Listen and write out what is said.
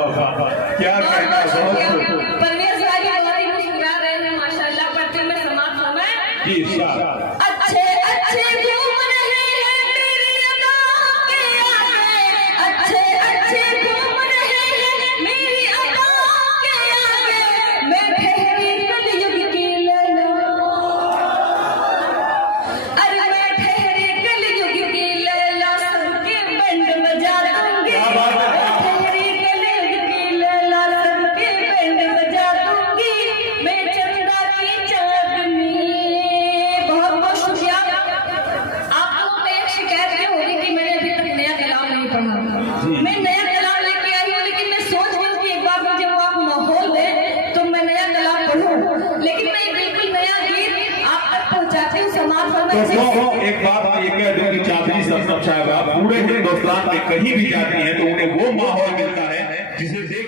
क्या कहना, परवेज भाई बहुत ही मुस्कुरा रहे हैं माशाल्लाह। पढ़ते में समाप्त समय जी अच्छे अच्छे घूम रहे हैं मेरी अदा के आगे, अच्छे अच्छे घूम रहे हैं मेरी अदा के आगे, मैं ठहरी कलयुग की लैला, अरे मैं ठहरी कलयुग की लैला, सबके बैंड बजा दूंगी, ठहरी कलयुग की लैला, सबके बैंड बजा दूंगी, मैं चंदा की चांदनी। बहुत बहुत शुक्रिया। आप लोगों को एक शिकायत ये होगी कि मैंने अभी तक नया कलाम नहीं पढ़ा। मैं नया कलाम लेके आई हूँ, लेकिन मैं सोच रही हूँ कि एक बार मुझे वो आप माहौल दें तो मैं नया कलाम पढ़ूं, लेकिन मैं बिल्कुल नया गीत आप तक पहुँचाती हूँ समाज तो एक बात ये कह दूं कि चांदनी साहब पूरे हिंदुस्तान में कहीं भी जाती है तो उन्हें वो माहौल मिलता है जिसे देख